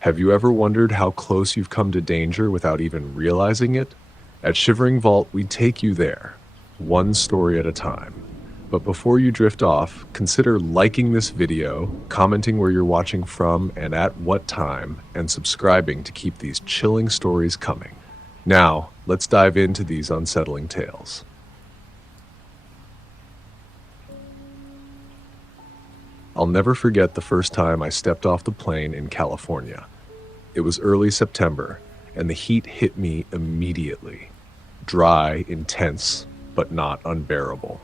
Have you ever wondered how close you've come to danger without even realizing it? At Shivering Vault, we take you there, one story at a time. But before you drift off, consider liking this video, commenting where you're watching from and at what time, and subscribing to keep these chilling stories coming. Now, let's dive into these unsettling tales. I'll never forget the first time I stepped off the plane in California. It was early September, and the heat hit me immediately. Dry, intense, but not unbearable.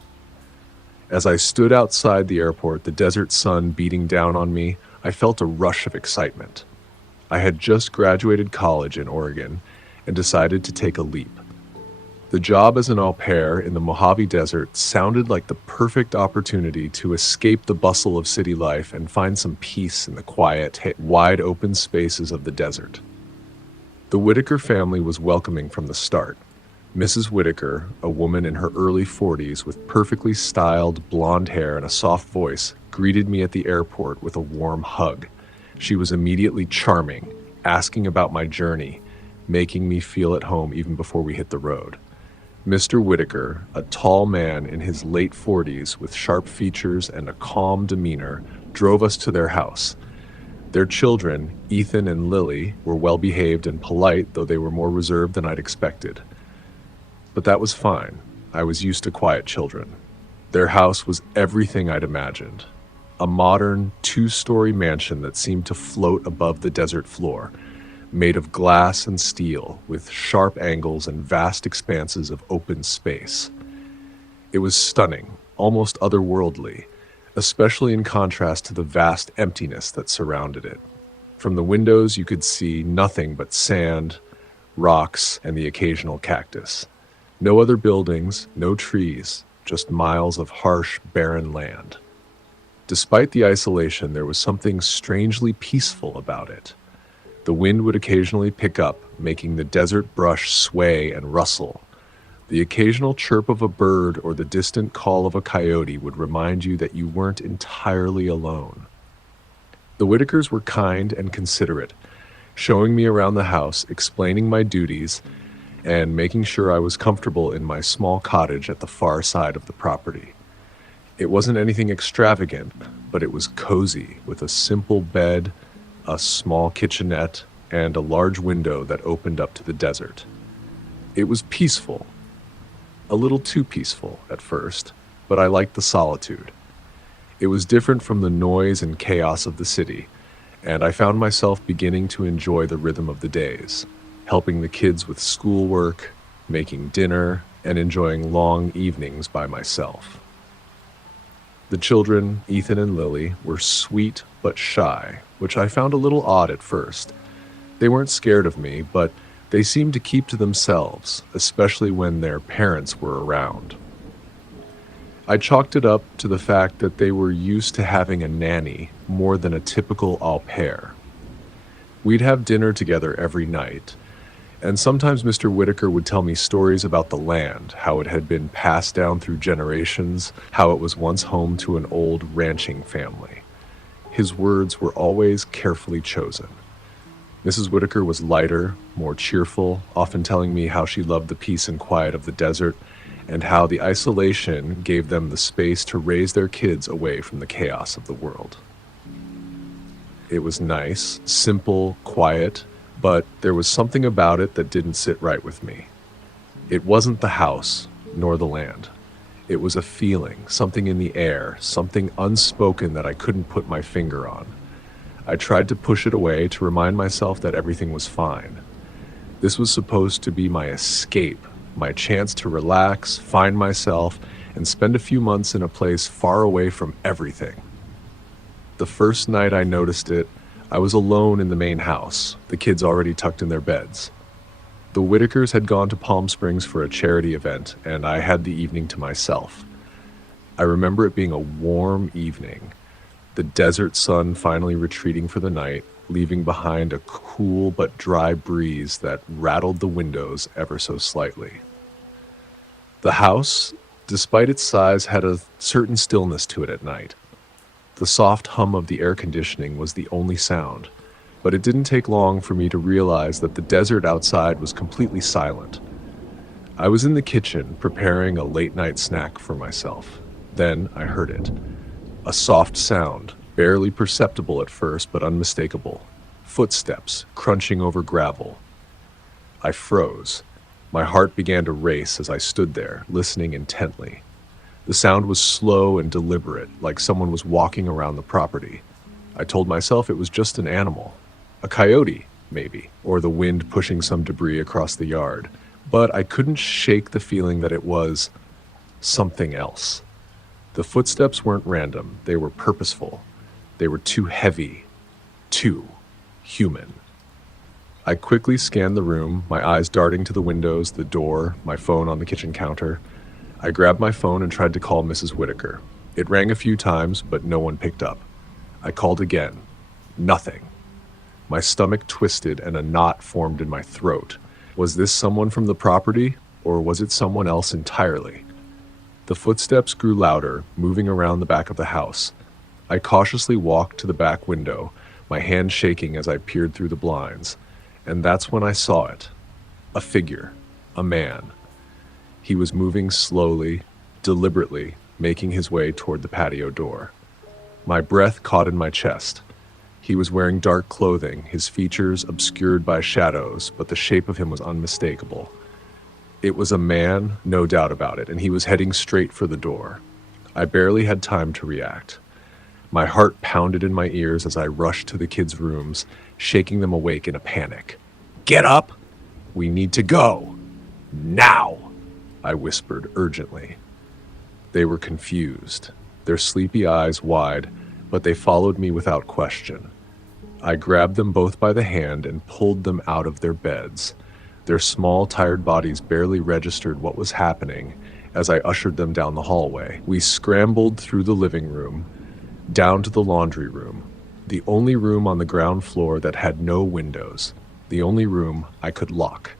As I stood outside the airport, the desert sun beating down on me, I felt a rush of excitement. I had just graduated college in Oregon and decided to take a leap. The job as an au pair in the Mojave Desert sounded like the perfect opportunity to escape the bustle of city life and find some peace in the quiet, wide open spaces of the desert. The Whitaker family was welcoming from the start. Mrs. Whitaker, a woman in her early 40s with perfectly styled blonde hair and a soft voice, greeted me at the airport with a warm hug. She was immediately charming, asking about my journey, making me feel at home even before we hit the road. Mr. Whitaker, a tall man in his late 40s with sharp features and a calm demeanor, drove us to their house. Their children, Ethan and Lily, were well behaved and polite, though they were more reserved than I'd expected. But that was fine. I was used to quiet children. Their house was everything I'd imagined. A modern, two-story mansion that seemed to float above the desert floor, made of glass and steel, with sharp angles and vast expanses of open space. It was stunning, almost otherworldly, especially in contrast to the vast emptiness that surrounded it. From the windows, you could see nothing but sand, rocks, and the occasional cactus. No other buildings, no trees, just miles of harsh, barren land. Despite the isolation, there was something strangely peaceful about it. The wind would occasionally pick up, making the desert brush sway and rustle. The occasional chirp of a bird or the distant call of a coyote would remind you that you weren't entirely alone. The Whitakers were kind and considerate, showing me around the house, explaining my duties, and making sure I was comfortable in my small cottage at the far side of the property. It wasn't anything extravagant, but it was cozy, with a simple bed, a small kitchenette, and a large window that opened up to the desert. It was peaceful. A little too peaceful at first, but I liked the solitude. It was different from the noise and chaos of the city, and I found myself beginning to enjoy the rhythm of the days, helping the kids with schoolwork, making dinner, and enjoying long evenings by myself. The children, Ethan and Lily, were sweet but shy, which I found a little odd at first. They weren't scared of me, but they seemed to keep to themselves, especially when their parents were around. I chalked it up to the fact that they were used to having a nanny more than a typical au pair. We'd have dinner together every night, and sometimes Mr. Whitaker would tell me stories about the land, how it had been passed down through generations, how it was once home to an old ranching family. His words were always carefully chosen. Mrs. Whitaker was lighter, more cheerful, often telling me how she loved the peace and quiet of the desert, and how the isolation gave them the space to raise their kids away from the chaos of the world. It was nice, simple, quiet, but there was something about it that didn't sit right with me. It wasn't the house, nor the land. It was a feeling, something in the air, something unspoken that I couldn't put my finger on. I tried to push it away to remind myself that everything was fine. This was supposed to be my escape, my chance to relax, find myself, and spend a few months in a place far away from everything. The first night I noticed it, I was alone in the main house, the kids already tucked in their beds. The Whitakers had gone to Palm Springs for a charity event, and I had the evening to myself. I remember it being a warm evening, the desert sun finally retreating for the night, leaving behind a cool but dry breeze that rattled the windows ever so slightly. The house, despite its size, had a certain stillness to it at night. The soft hum of the air conditioning was the only sound. But it didn't take long for me to realize that the desert outside was completely silent. I was in the kitchen preparing a late-night snack for myself. Then I heard it. A soft sound, barely perceptible at first but unmistakable. Footsteps crunching over gravel. I froze. My heart began to race as I stood there, listening intently. The sound was slow and deliberate, like someone was walking around the property. I told myself it was just an animal. A coyote, maybe, or the wind pushing some debris across the yard. But I couldn't shake the feeling that it was something else. The footsteps weren't random, they were purposeful. They were too heavy, too human. I quickly scanned the room, my eyes darting to the windows, the door, my phone on the kitchen counter. I grabbed my phone and tried to call Mrs. Whitaker. It rang a few times, but no one picked up. I called again. Nothing. My stomach twisted and a knot formed in my throat. Was this someone from the property, or was it someone else entirely? The footsteps grew louder, moving around the back of the house. I cautiously walked to the back window, my hand shaking as I peered through the blinds. And that's when I saw it. A figure. A man. He was moving slowly, deliberately, making his way toward the patio door. My breath caught in my chest. He was wearing dark clothing, his features obscured by shadows, but the shape of him was unmistakable. It was a man, no doubt about it, and he was heading straight for the door. I barely had time to react. My heart pounded in my ears as I rushed to the kids' rooms, shaking them awake in a panic. "Get up! We need to go! Now!" I whispered urgently. They were confused, their sleepy eyes wide, but they followed me without question. I grabbed them both by the hand and pulled them out of their beds. Their small, tired bodies barely registered what was happening as I ushered them down the hallway. We scrambled through the living room, down to the laundry room, the only room on the ground floor that had no windows, the only room I could lock.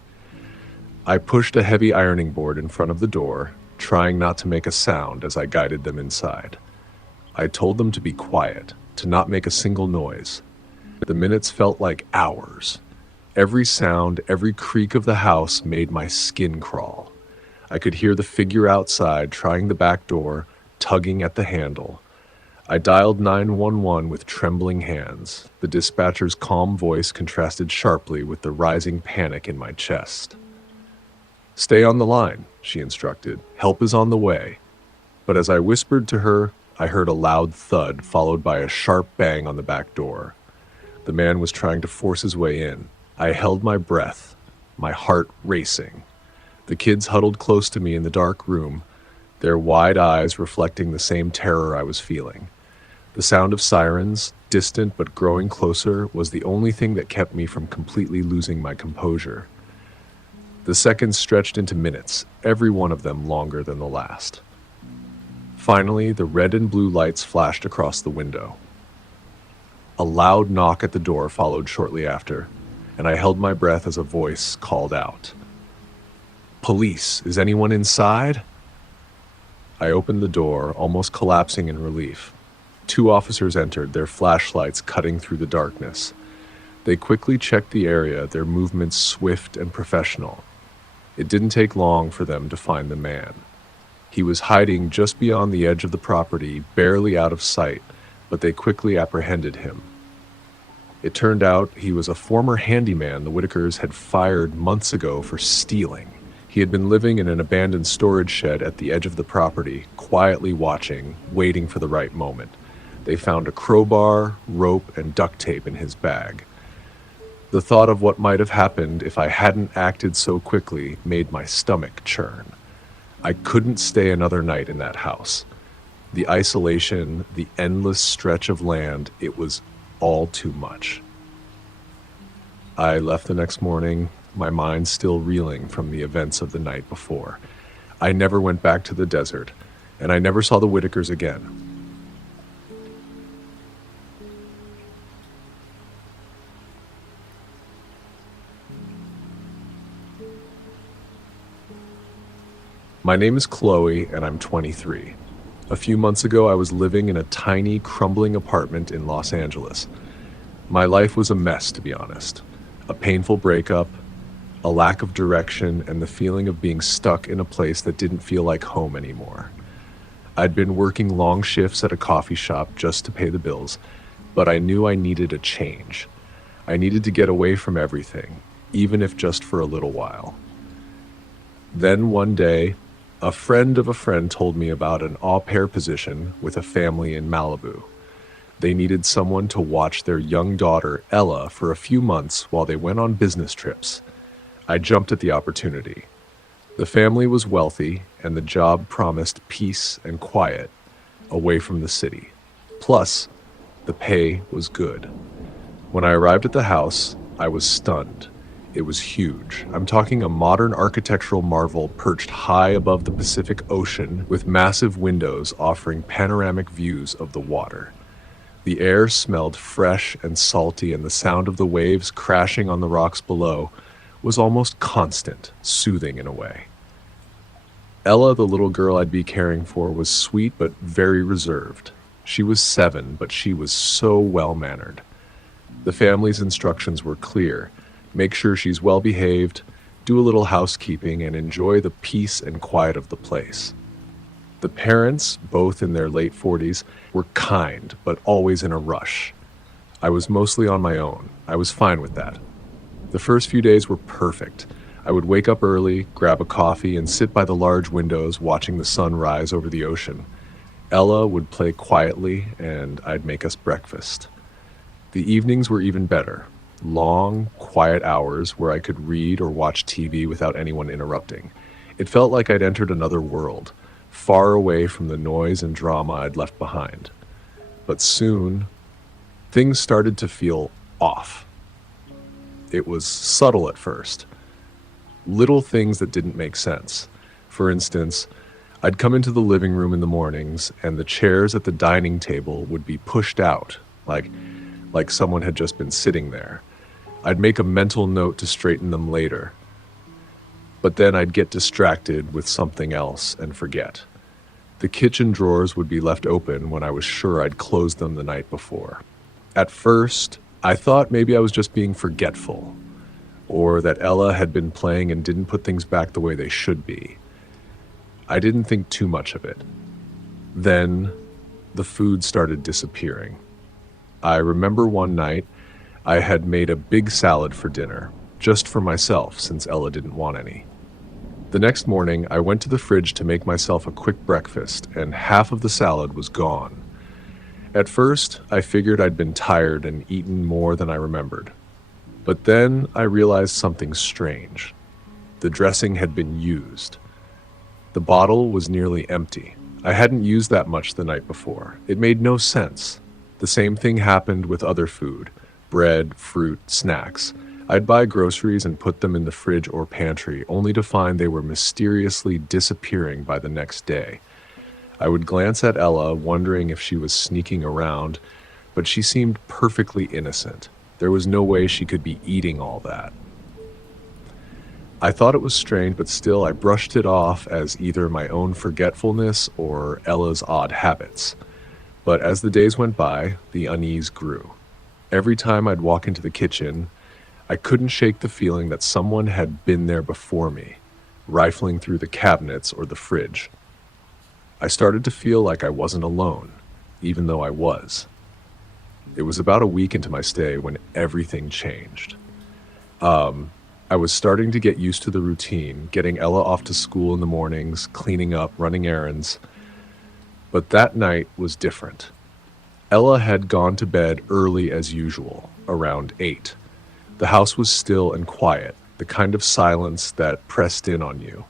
I pushed a heavy ironing board in front of the door, trying not to make a sound as I guided them inside. I told them to be quiet, to not make a single noise. The minutes felt like hours. Every sound, every creak of the house made my skin crawl. I could hear the figure outside trying the back door, tugging at the handle. I dialed 911 with trembling hands. The dispatcher's calm voice contrasted sharply with the rising panic in my chest. "Stay on the line," she instructed. "Help is on the way." But as I whispered to her, I heard a loud thud followed by a sharp bang on the back door. The man was trying to force his way in. I held my breath, my heart racing. The kids huddled close to me in the dark room, their wide eyes reflecting the same terror I was feeling. The sound of sirens, distant but growing closer, was the only thing that kept me from completely losing my composure. The seconds stretched into minutes, every one of them longer than the last. Finally, the red and blue lights flashed across the window. A loud knock at the door followed shortly after, and I held my breath as a voice called out. "Police, is anyone inside?" I opened the door, almost collapsing in relief. 2 officers entered, their flashlights cutting through the darkness. They quickly checked the area, their movements swift and professional. It didn't take long for them to find the man. He was hiding just beyond the edge of the property, barely out of sight, but they quickly apprehended him. It turned out he was a former handyman the Whitakers had fired months ago for stealing. He had been living in an abandoned storage shed at the edge of the property, quietly watching, waiting for the right moment. They found a crowbar, rope, and duct tape in his bag. The thought of what might have happened if I hadn't acted so quickly made my stomach churn. I couldn't stay another night in that house. The isolation, the endless stretch of land, it was all too much. I left the next morning, my mind still reeling from the events of the night before. I never went back to the desert, and I never saw the Whitakers again. My name is Chloe, and I'm 23. A few months ago, I was living in a tiny, crumbling apartment in Los Angeles. My life was a mess, to be honest. A painful breakup, a lack of direction, and the feeling of being stuck in a place that didn't feel like home anymore. I'd been working long shifts at a coffee shop just to pay the bills, but I knew I needed a change. I needed to get away from everything, even if just for a little while. Then one day, a friend of a friend told me about an au pair position with a family in Malibu. They needed someone to watch their young daughter, Ella, for a few months while they went on business trips. I jumped at the opportunity. The family was wealthy, and the job promised peace and quiet away from the city. Plus, the pay was good. When I arrived at the house, I was stunned. It was huge. I'm talking a modern architectural marvel perched high above the Pacific Ocean with massive windows offering panoramic views of the water. The air smelled fresh and salty, and the sound of the waves crashing on the rocks below was almost constant, soothing in a way. Ella, the little girl I'd be caring for, was sweet but very reserved. She was 7, but she was so well-mannered. The family's instructions were clear. Make sure she's well behaved, do a little housekeeping, and enjoy the peace and quiet of the place. The parents, both in their late 40s, were kind, but always in a rush. I was mostly on my own. I was fine with that. The first few days were perfect. I would wake up early, grab a coffee, and sit by the large windows watching the sun rise over the ocean. Ella would play quietly, and I'd make us breakfast. The evenings were even better. Long, quiet hours where I could read or watch TV without anyone interrupting. It felt like I'd entered another world, far away from the noise and drama I'd left behind. But soon, things started to feel off. It was subtle at first. Little things that didn't make sense. For instance, I'd come into the living room in the mornings, and the chairs at the dining table would be pushed out, like someone had just been sitting there. I'd make a mental note to straighten them later. But then I'd get distracted with something else and forget. The kitchen drawers would be left open when I was sure I'd closed them the night before. At first, I thought maybe I was just being forgetful, or that Ella had been playing and didn't put things back the way they should be. I didn't think too much of it. Then, the food started disappearing. I remember one night, I had made a big salad for dinner, just for myself since Ella didn't want any. The next morning, I went to the fridge to make myself a quick breakfast, and half of the salad was gone. At first, I figured I'd been tired and eaten more than I remembered. But then I realized something strange. The dressing had been used. The bottle was nearly empty. I hadn't used that much the night before. It made no sense. The same thing happened with other food. Bread, fruit, snacks. I'd buy groceries and put them in the fridge or pantry, only to find they were mysteriously disappearing by the next day. I would glance at Ella, wondering if she was sneaking around, but she seemed perfectly innocent. There was no way she could be eating all that. I thought it was strange, but still I brushed it off as either my own forgetfulness or Ella's odd habits. But as the days went by, the unease grew. Every time I'd walk into the kitchen, I couldn't shake the feeling that someone had been there before me, rifling through the cabinets or the fridge. I started to feel like I wasn't alone, even though I was. It was about a week into my stay when everything changed. I was starting to get used to the routine, getting Ella off to school in the mornings, cleaning up, running errands. But that night was different. Ella had gone to bed early as usual, around 8. The house was still and quiet, the kind of silence that pressed in on you.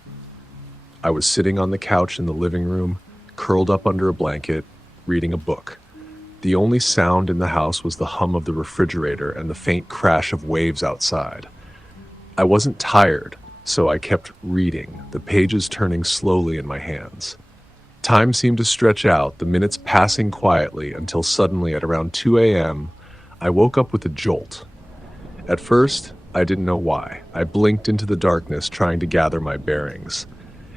I was sitting on the couch in the living room, curled up under a blanket, reading a book. The only sound in the house was the hum of the refrigerator and the faint crash of waves outside. I wasn't tired, so I kept reading, the pages turning slowly in my hands. Time seemed to stretch out, the minutes passing quietly, until suddenly at around 2 a.m., I woke up with a jolt. At first, I didn't know why. I blinked into the darkness, trying to gather my bearings.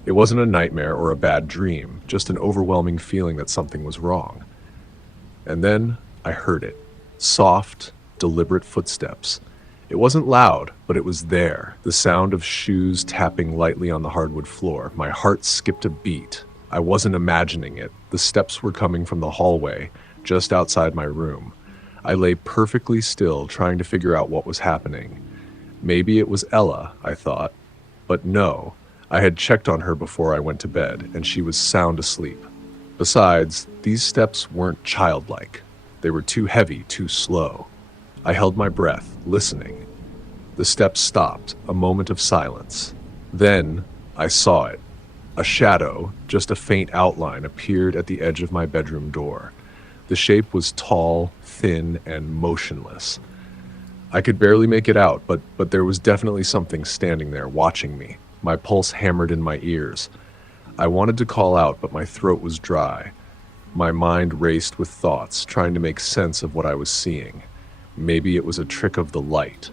It wasn't a nightmare or a bad dream, just an overwhelming feeling that something was wrong. And then I heard it, soft deliberate footsteps. It wasn't loud, but it was there. The sound of shoes tapping lightly on the hardwood floor. My heart skipped a beat. I wasn't imagining it. The steps were coming from the hallway, just outside my room. I lay perfectly still, trying to figure out what was happening. Maybe it was Ella, I thought. But no, I had checked on her before I went to bed, and she was sound asleep. Besides, these steps weren't childlike. They were too heavy, too slow. I held my breath, listening. The steps stopped, a moment of silence. Then I saw it. A shadow, just a faint outline, appeared at the edge of my bedroom door. The shape was tall, thin, and motionless. I could barely make it out, but there was definitely something standing there, watching me. My pulse hammered in my ears. I wanted to call out, but my throat was dry. My mind raced with thoughts, trying to make sense of what I was seeing. Maybe it was a trick of the light.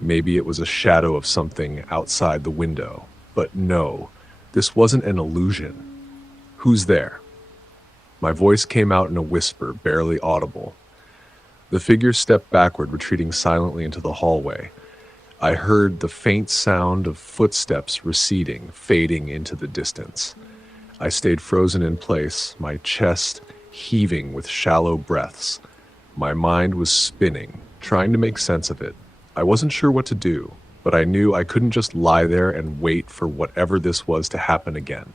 Maybe it was a shadow of something outside the window. But no, this wasn't an illusion. Who's there? My voice came out in a whisper, barely audible. The figure stepped backward, retreating silently into the hallway. I heard the faint sound of footsteps receding, fading into the distance. I stayed frozen in place, my chest heaving with shallow breaths. My mind was spinning, trying to make sense of it. I wasn't sure what to do, but I knew I couldn't just lie there and wait for whatever this was to happen again.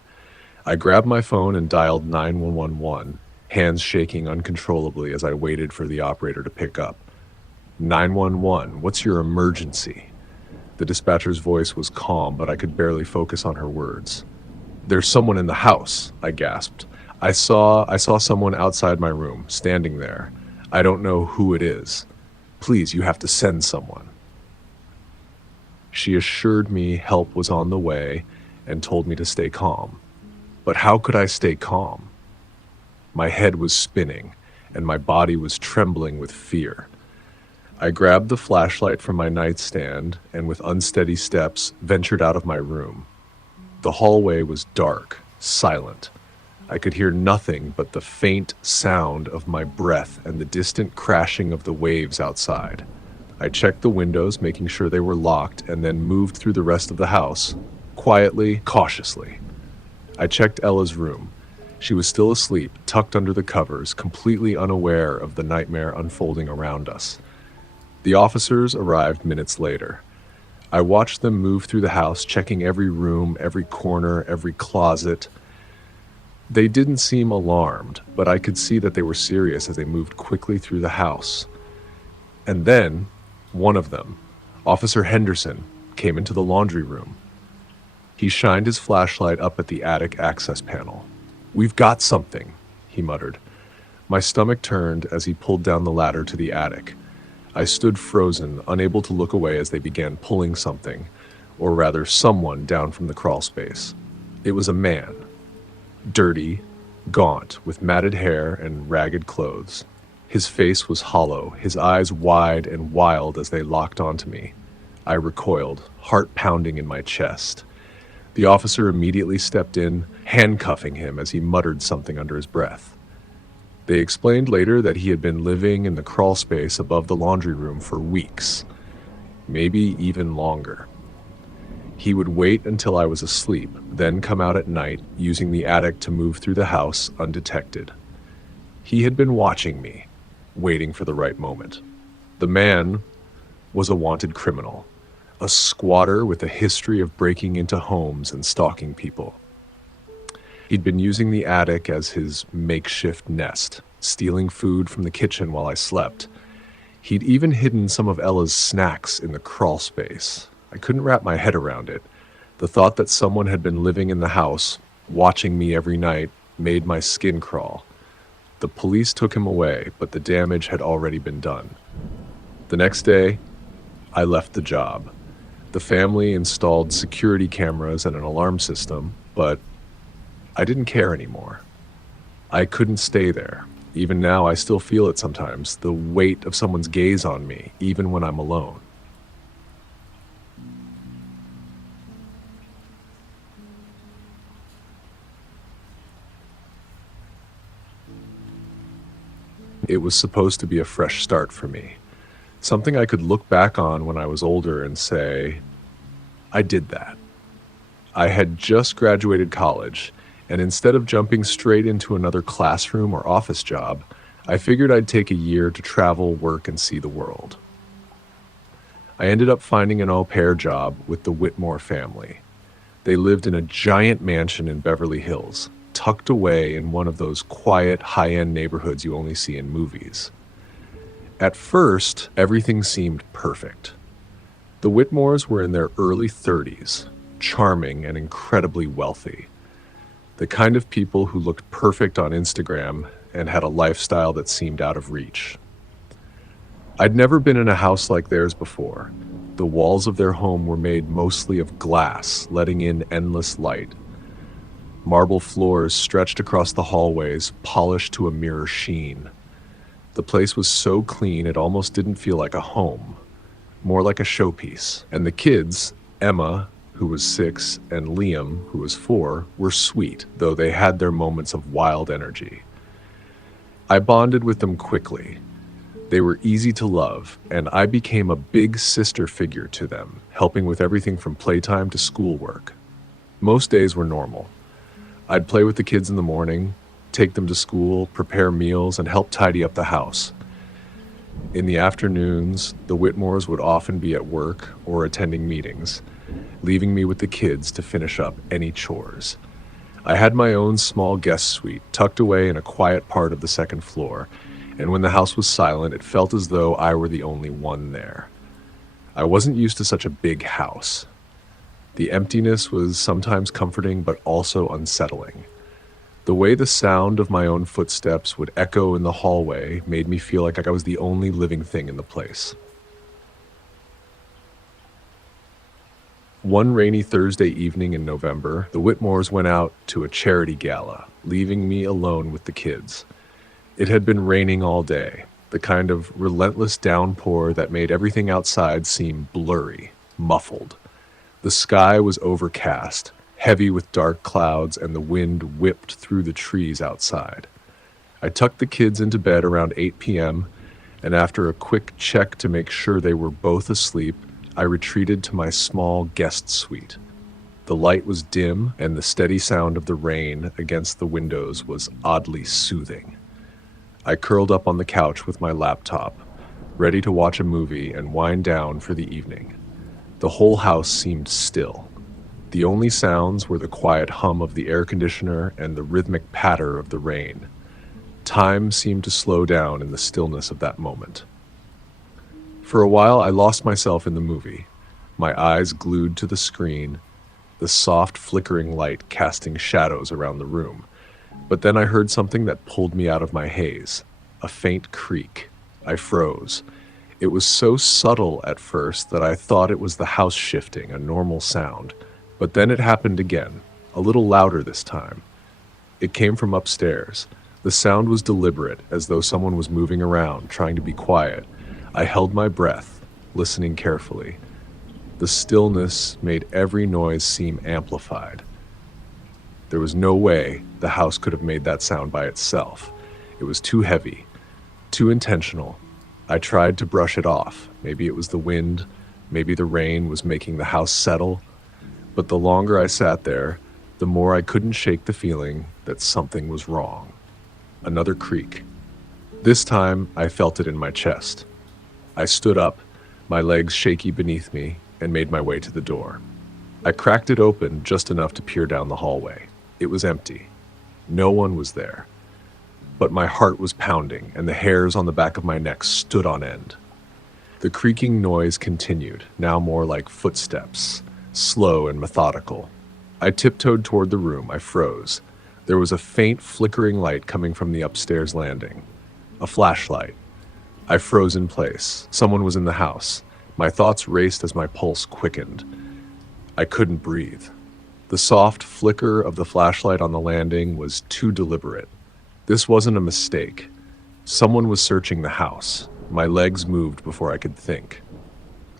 I grabbed my phone and dialed 911, hands shaking uncontrollably as I waited for the operator to pick up. 911, what's your emergency? The dispatcher's voice was calm, but I could barely focus on her words. There's someone in the house, I gasped. I saw someone outside my room, standing there. I don't know who it is. Please, you have to send someone. She assured me help was on the way and told me to stay calm. But how could I stay calm? My head was spinning, and my body was trembling with fear. I grabbed the flashlight from my nightstand and with unsteady steps ventured out of my room. The hallway was dark, silent. I could hear nothing but the faint sound of my breath and the distant crashing of the waves outside. I checked the windows, making sure they were locked, and then moved through the rest of the house, quietly, cautiously. I checked Ella's room. She was still asleep, tucked under the covers, completely unaware of the nightmare unfolding around us. The officers arrived minutes later. I watched them move through the house, checking every room, every corner, every closet. They didn't seem alarmed, but I could see that they were serious as they moved quickly through the house. And then, one of them, Officer Henderson, came into the laundry room. He shined his flashlight up at the attic access panel. "We've got something," he muttered. My stomach turned as he pulled down the ladder to the attic. I stood frozen, unable to look away as they began pulling something, or rather someone, down from the crawl space. It was a man. Dirty, gaunt, with matted hair and ragged clothes. His face was hollow, his eyes wide and wild as they locked onto me. I recoiled, heart pounding in my chest. The officer immediately stepped in, handcuffing him as he muttered something under his breath. They explained later that he had been living in the crawl space above the laundry room for weeks, maybe even longer. He would wait until I was asleep, then come out at night, using the attic to move through the house undetected. He had been watching me, waiting for the right moment. The man was a wanted criminal, a squatter with a history of breaking into homes and stalking people. He'd been using the attic as his makeshift nest, stealing food from the kitchen while I slept. He'd even hidden some of Ella's snacks in the crawl space. I couldn't wrap my head around it. The thought that someone had been living in the house, watching me every night, made my skin crawl. The police took him away, but the damage had already been done. The next day, I left the job. The family installed security cameras and an alarm system, but I didn't care anymore. I couldn't stay there. Even now, I still feel it sometimes, the weight of someone's gaze on me, even when I'm alone. It was supposed to be a fresh start for me. Something I could look back on when I was older and say, I did that. I had just graduated college, and instead of jumping straight into another classroom or office job, I figured I'd take a year to travel, work, and see the world. I ended up finding an au pair job with the Whitmore family. They lived in a giant mansion in Beverly Hills, tucked away in one of those quiet, high-end neighborhoods you only see in movies. At first, everything seemed perfect. The Whitmores were in their early 30s, charming and incredibly wealthy. The kind of people who looked perfect on Instagram and had a lifestyle that seemed out of reach. I'd never been in a house like theirs before. The walls of their home were made mostly of glass, letting in endless light. Marble floors stretched across the hallways, polished to a mirror sheen. The place was so clean it almost didn't feel like a home, more like a showpiece. And the kids, Emma, who was 6, and Liam, who was 4, were sweet, though they had their moments of wild energy. I bonded with them quickly. They were easy to love, and I became a big sister figure to them, helping with everything from playtime to schoolwork. Most days were normal. I'd play with the kids in the morning, take them to school, prepare meals, and help tidy up the house. In the afternoons, the Whitmores would often be at work or attending meetings, leaving me with the kids to finish up any chores. I had my own small guest suite tucked away in a quiet part of the second floor, and when the house was silent, it felt as though I were the only one there. I wasn't used to such a big house. The emptiness was sometimes comforting but also unsettling. The way the sound of my own footsteps would echo in the hallway made me feel like I was the only living thing in the place. One rainy Thursday evening in November, the Whitmores went out to a charity gala, leaving me alone with the kids. It had been raining all day, the kind of relentless downpour that made everything outside seem blurry, muffled. The sky was overcast, heavy with dark clouds, and the wind whipped through the trees outside. I tucked the kids into bed around 8 p.m., and after a quick check to make sure they were both asleep, I retreated to my small guest suite. The light was dim, and the steady sound of the rain against the windows was oddly soothing. I curled up on the couch with my laptop, ready to watch a movie and wind down for the evening. The whole house seemed still. The only sounds were the quiet hum of the air conditioner and the rhythmic patter of the rain. Time seemed to slow down in the stillness of that moment. For a while, I lost myself in the movie, my eyes glued to the screen, the soft flickering light casting shadows around the room. But then I heard something that pulled me out of my haze, a faint creak. I froze. It was so subtle at first that I thought it was the house shifting, a normal sound. But then it happened again, a little louder this time. It came from upstairs. The sound was deliberate, as though someone was moving around, trying to be quiet. I held my breath, listening carefully. The stillness made every noise seem amplified. There was no way the house could have made that sound by itself. It was too heavy, too intentional. I tried to brush it off. Maybe it was the wind, maybe the rain was making the house settle. But the longer I sat there, the more I couldn't shake the feeling that something was wrong. Another creak. This time, I felt it in my chest. I stood up, my legs shaky beneath me, and made my way to the door. I cracked it open just enough to peer down the hallway. It was empty. No one was there. But my heart was pounding, and the hairs on the back of my neck stood on end. The creaking noise continued, now more like footsteps, slow and methodical. I tiptoed toward the room. I froze. There was a faint flickering light coming from the upstairs landing. A flashlight. I froze in place. Someone was in the house. My thoughts raced as my pulse quickened. I couldn't breathe. The soft flicker of the flashlight on the landing was too deliberate. This wasn't a mistake. Someone was searching the house. My legs moved before I could think.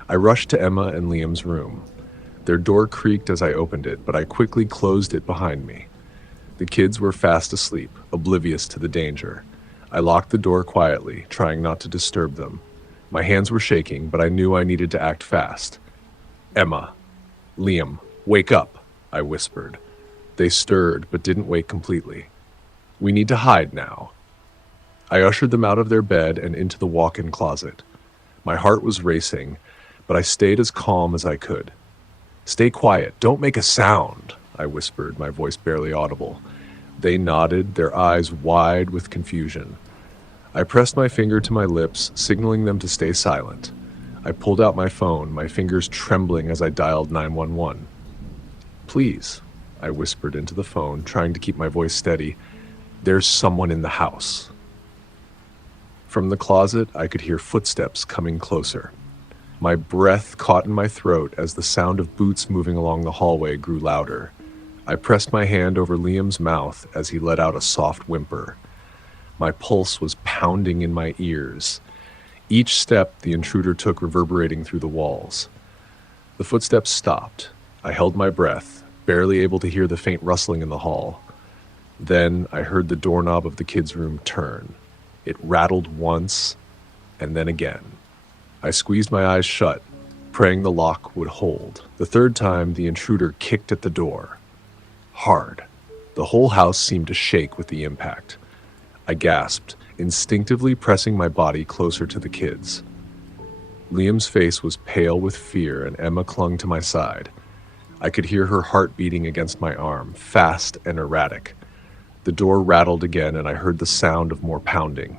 I rushed to Emma and Liam's room. Their door creaked as I opened it, but I quickly closed it behind me. The kids were fast asleep, oblivious to the danger. I locked the door quietly, trying not to disturb them. My hands were shaking, but I knew I needed to act fast. "Emma, Liam, wake up," I whispered. They stirred, but didn't wake completely. "We need to hide now." I ushered them out of their bed and into the walk-in closet. My heart was racing, but I stayed as calm as I could. "Stay quiet, don't make a sound," I whispered, my voice barely audible. They nodded, their eyes wide with confusion. I pressed my finger to my lips, signaling them to stay silent. I pulled out my phone, my fingers trembling as I dialed 911. "Please," I whispered into the phone, trying to keep my voice steady, "there's someone in the house." From the closet, I could hear footsteps coming closer. My breath caught in my throat as the sound of boots moving along the hallway grew louder. I pressed my hand over Liam's mouth as he let out a soft whimper. My pulse was pounding in my ears. Each step the intruder took reverberating through the walls. The footsteps stopped. I held my breath, barely able to hear the faint rustling in the hall. Then I heard the doorknob of the kids' room turn. It rattled once, and then again. I squeezed my eyes shut, praying the lock would hold. The third time, the intruder kicked at the door. Hard. The whole house seemed to shake with the impact. I gasped, instinctively pressing my body closer to the kids. Liam's face was pale with fear, and Emma clung to my side. I could hear her heart beating against my arm, fast and erratic. The door rattled again, and I heard the sound of more pounding.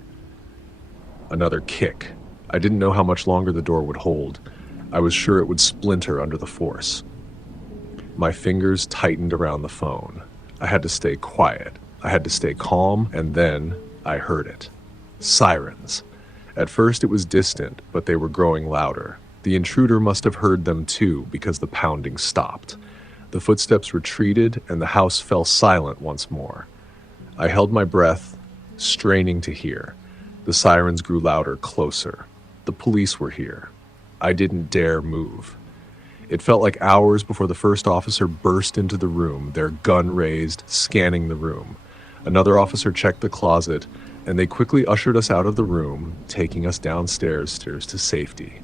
Another kick. I didn't know how much longer the door would hold. I was sure it would splinter under the force. My fingers tightened around the phone. I had to stay quiet. I had to stay calm, and then I heard it. Sirens. At first it was distant, but they were growing louder. The intruder must have heard them too, because the pounding stopped. The footsteps retreated, and the house fell silent once more. I held my breath, straining to hear. The sirens grew louder, closer. The police were here. I didn't dare move. It felt like hours before the first officer burst into the room, their gun raised, scanning the room. Another officer checked the closet, and they quickly ushered us out of the room, taking us downstairs to safety.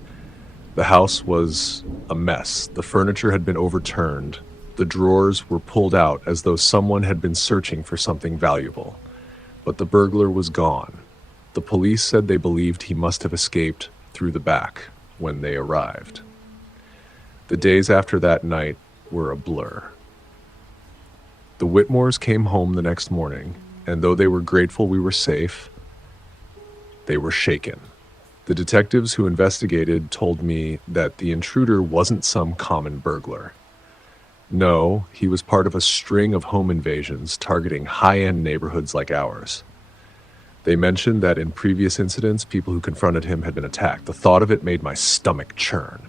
The house was a mess. The furniture had been overturned. The drawers were pulled out as though someone had been searching for something valuable. But the burglar was gone. The police said they believed he must have escaped through the back when they arrived. The days after that night were a blur. The Whitmores came home the next morning, and though they were grateful we were safe, they were shaken. The detectives who investigated told me that the intruder wasn't some common burglar. No, he was part of a string of home invasions targeting high-end neighborhoods like ours. They mentioned that in previous incidents, people who confronted him had been attacked. The thought of it made my stomach churn.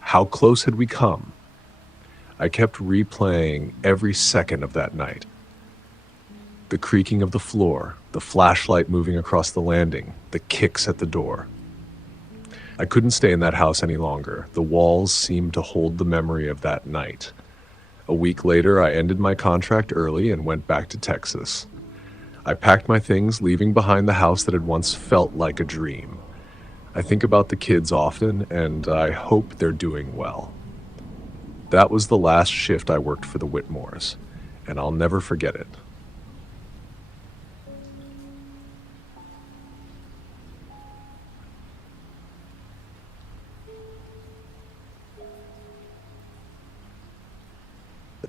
How close had we come? I kept replaying every second of that night. The creaking of the floor, the flashlight moving across the landing, the kicks at the door. I couldn't stay in that house any longer. The walls seemed to hold the memory of that night. A week later, I ended my contract early and went back to Texas. I packed my things, leaving behind the house that had once felt like a dream. I think about the kids often, and I hope they're doing well. That was the last shift I worked for the Whitmores, and I'll never forget it.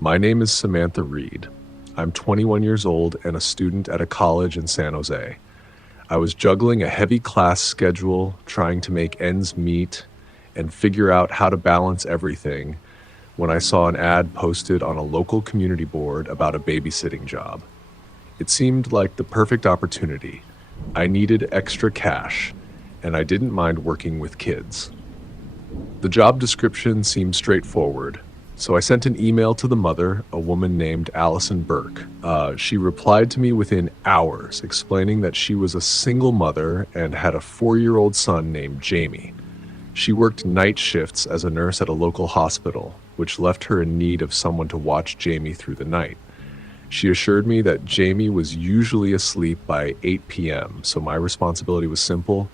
My name is Samantha Reed. I'm 21 years old and a student at a college in San Jose. I was juggling a heavy class schedule, trying to make ends meet and figure out how to balance everything when I saw an ad posted on a local community board about a babysitting job. It seemed like the perfect opportunity. I needed extra cash, and I didn't mind working with kids. The job description seemed straightforward, so I sent an email to the mother, a woman named Allison Burke. She replied to me within hours, explaining that she was a single mother and had a 4-year-old son named Jamie. She worked night shifts as a nurse at a local hospital, which left her in need of someone to watch Jamie through the night. She assured me that Jamie was usually asleep by 8 p.m., so my responsibility was simple: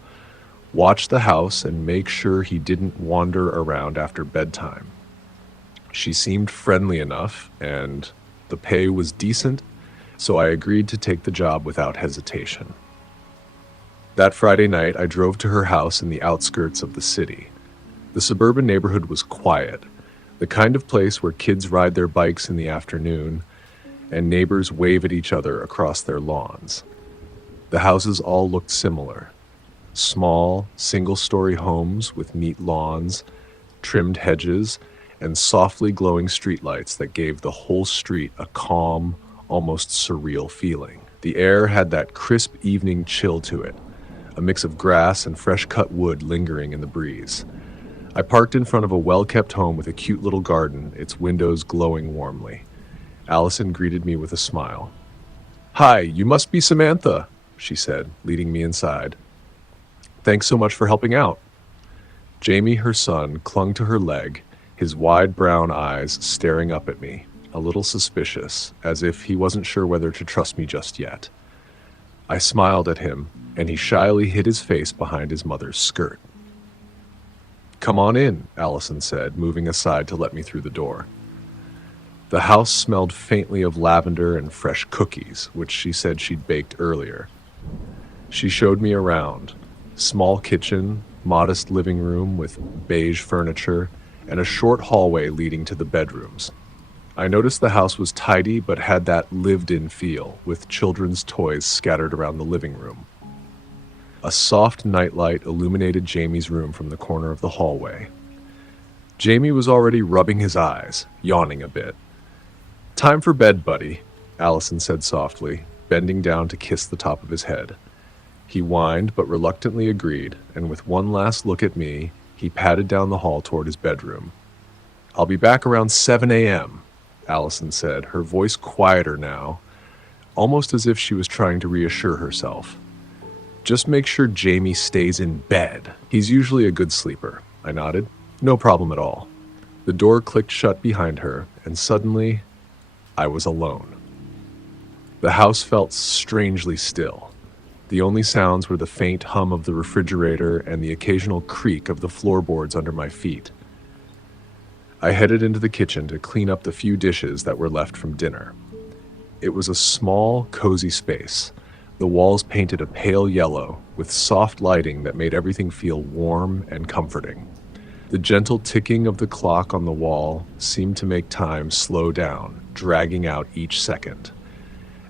Watch the house and make sure he didn't wander around after bedtime. She seemed friendly enough, and the pay was decent, so I agreed to take the job without hesitation. That Friday night, I drove to her house in the outskirts of the city. The suburban neighborhood was quiet, the kind of place where kids ride their bikes in the afternoon and neighbors wave at each other across their lawns. The houses all looked similar. Small, single-story homes with neat lawns, trimmed hedges, and softly glowing streetlights that gave the whole street a calm, almost surreal feeling. The air had that crisp evening chill to it, a mix of grass and fresh-cut wood lingering in the breeze. I parked in front of a well-kept home with a cute little garden, its windows glowing warmly. Allison greeted me with a smile. "Hi, you must be Samantha," she said, leading me inside. "Thanks so much for helping out." Jamie, her son, clung to her leg, his wide brown eyes staring up at me, a little suspicious, as if he wasn't sure whether to trust me just yet. I smiled at him, and he shyly hid his face behind his mother's skirt. "Come on in," Allison said, moving aside to let me through the door. The house smelled faintly of lavender and fresh cookies, which she said she'd baked earlier. She showed me around. Small kitchen, modest living room with beige furniture, and a short hallway leading to the bedrooms. I noticed the house was tidy but had that lived-in feel, with children's toys scattered around the living room. A soft nightlight illuminated Jamie's room from the corner of the hallway. Jamie was already rubbing his eyes, yawning a bit. "Time for bed, buddy," Allison said softly, bending down to kiss the top of his head. He whined but reluctantly agreed, and with one last look at me, he padded down the hall toward his bedroom. "I'll be back around 7 a.m., Allison said, her voice quieter now, almost as if she was trying to reassure herself. "Just make sure Jamie stays in bed. He's usually a good sleeper." I nodded. "No problem at all." The door clicked shut behind her, and suddenly, I was alone. The house felt strangely still. The only sounds were the faint hum of the refrigerator and the occasional creak of the floorboards under my feet. I headed into the kitchen to clean up the few dishes that were left from dinner. It was a small, cozy space. The walls painted a pale yellow, with soft lighting that made everything feel warm and comforting. The gentle ticking of the clock on the wall seemed to make time slow down, dragging out each second.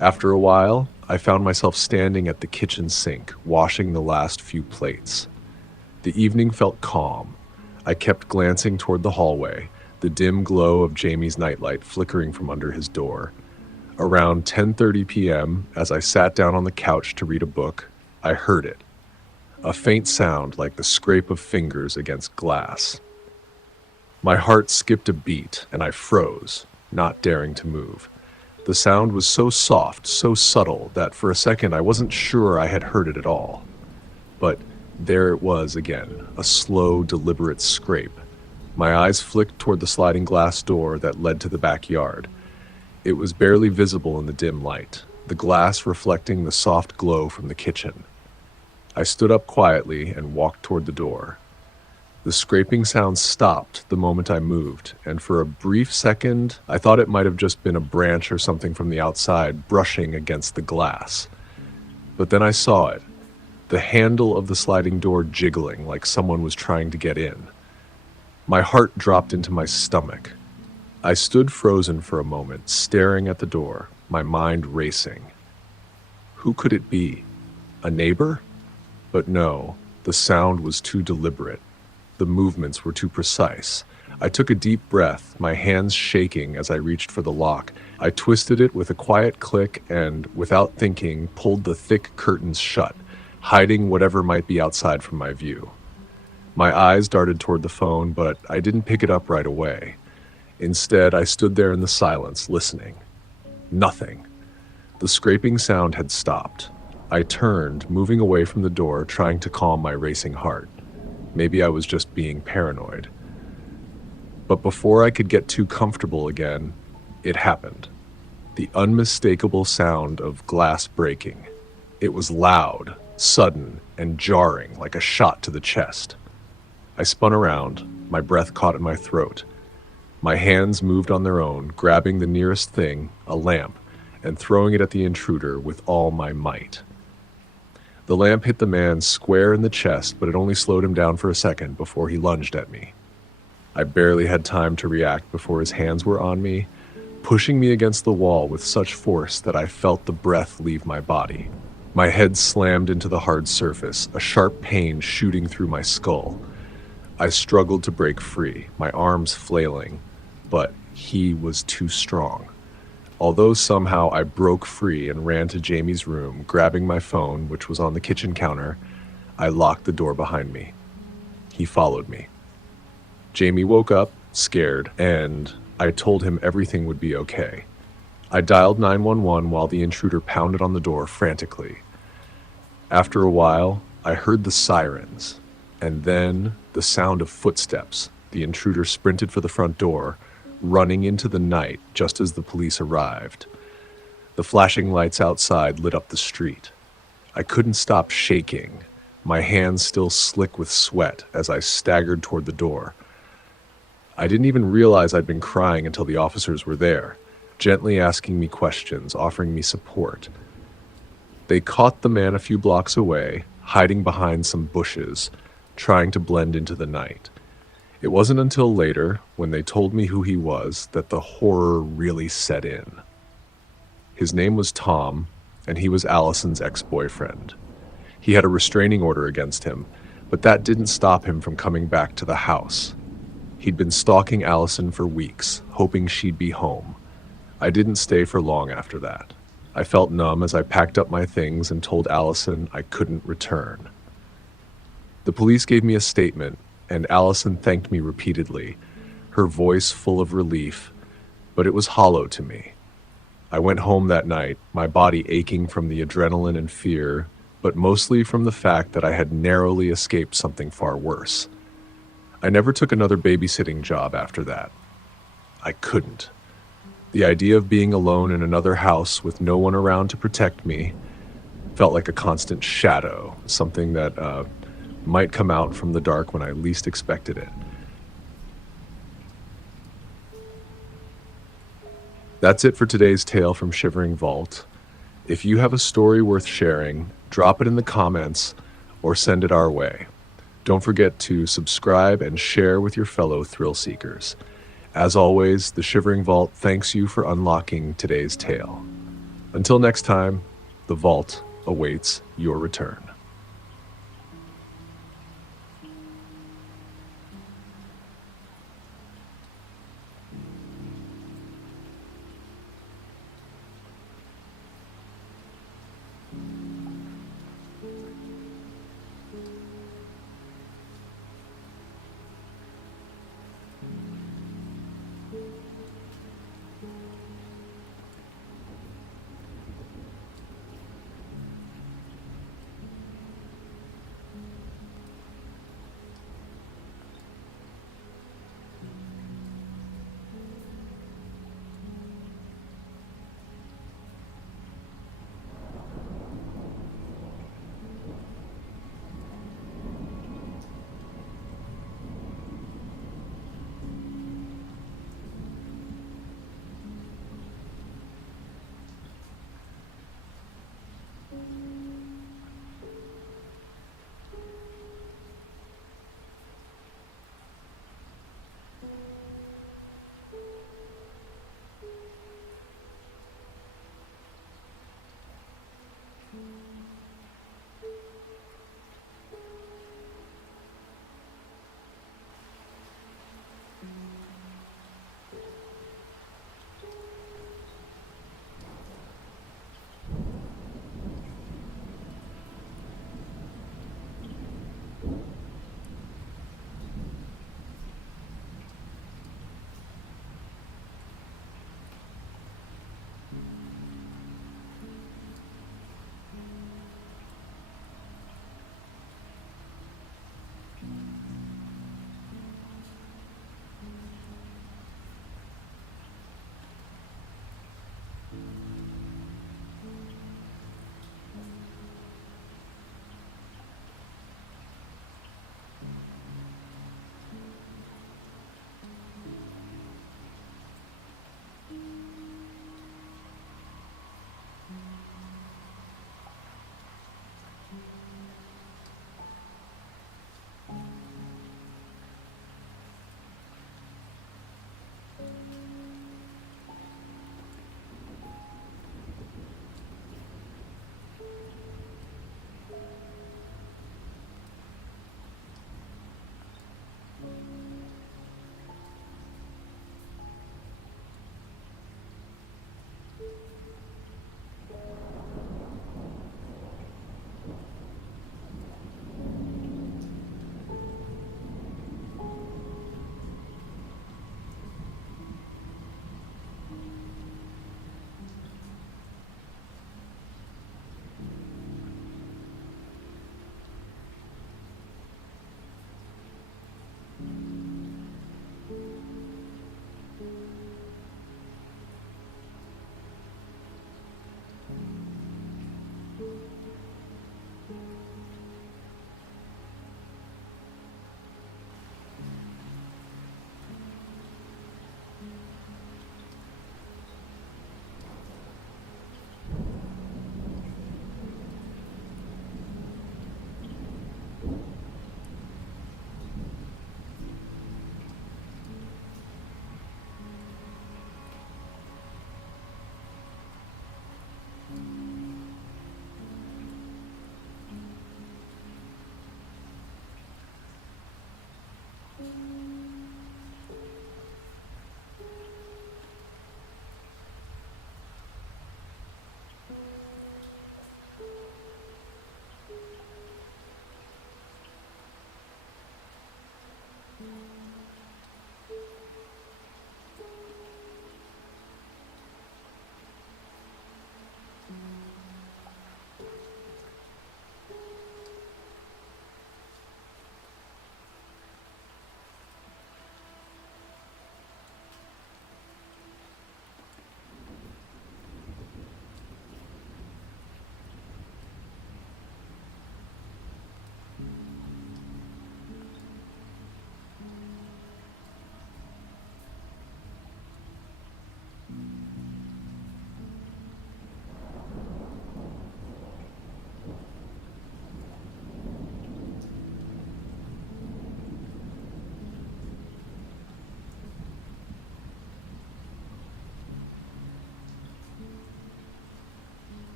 After a while, I found myself standing at the kitchen sink, washing the last few plates. The evening felt calm. I kept glancing toward the hallway, the dim glow of Jamie's nightlight flickering from under his door. Around 10:30 p.m., as I sat down on the couch to read a book, I heard it. A faint sound like the scrape of fingers against glass. My heart skipped a beat, and I froze, not daring to move. The sound was so soft, so subtle, that for a second I wasn't sure I had heard it at all. But there it was again, a slow, deliberate scrape. My eyes flicked toward the sliding glass door that led to the backyard. It was barely visible in the dim light, the glass reflecting the soft glow from the kitchen. I stood up quietly and walked toward the door. The scraping sound stopped the moment I moved, and for a brief second, I thought it might have just been a branch or something from the outside brushing against the glass. But then I saw it, the handle of the sliding door jiggling like someone was trying to get in. My heart dropped into my stomach. I stood frozen for a moment, staring at the door, my mind racing. Who could it be? A neighbor? But no, the sound was too deliberate. The movements were too precise. I took a deep breath, my hands shaking as I reached for the lock. I twisted it with a quiet click and, without thinking, pulled the thick curtains shut, hiding whatever might be outside from my view. My eyes darted toward the phone, but I didn't pick it up right away. Instead, I stood there in the silence, listening. Nothing. The scraping sound had stopped. I turned, moving away from the door, trying to calm my racing heart. Maybe I was just being paranoid. But before I could get too comfortable again, it happened. The unmistakable sound of glass breaking. It was loud, sudden, and jarring like a shot to the chest. I spun around, my breath caught in my throat. My hands moved on their own, grabbing the nearest thing, a lamp, and throwing it at the intruder with all my might. The lamp hit the man square in the chest, but it only slowed him down for a second before he lunged at me. I barely had time to react before his hands were on me, pushing me against the wall with such force that I felt the breath leave my body. My head slammed into the hard surface, a sharp pain shooting through my skull. I struggled to break free, my arms flailing, but he was too strong. Although somehow I broke free and ran to Jamie's room, grabbing my phone, which was on the kitchen counter, I locked the door behind me. He followed me. Jamie woke up, scared, and I told him everything would be okay. I dialed 911 while the intruder pounded on the door frantically. After a while, I heard the sirens, and then the sound of footsteps. The intruder sprinted for the front door, running into the night just as the police arrived. The flashing lights outside lit up the street. I couldn't stop shaking, my hands still slick with sweat as I staggered toward the door. I didn't even realize I'd been crying until the officers were there, gently asking me questions, offering me support. They caught the man a few blocks away, hiding behind some bushes, trying to blend into the night. It wasn't until later, when they told me who he was, that the horror really set in. His name was Tom, and he was Allison's ex-boyfriend. He had a restraining order against him, but that didn't stop him from coming back to the house. He'd been stalking Allison for weeks, hoping she'd be home. I didn't stay for long after that. I felt numb as I packed up my things and told Allison I couldn't return. The police gave me a statement, and Allison thanked me repeatedly, her voice full of relief, but it was hollow to me. I went home that night, my body aching from the adrenaline and fear, but mostly from the fact that I had narrowly escaped something far worse. I never took another babysitting job after that. I couldn't. The idea of being alone in another house with no one around to protect me felt like a constant shadow, something that might come out from the dark when I least expected it. That's it for today's tale from Shivering Vault. If you have a story worth sharing, drop it in the comments or send it our way. Don't forget to subscribe and share with your fellow thrill seekers. As always, the Shivering Vault thanks you for unlocking today's tale. Until next time, the vault awaits your return.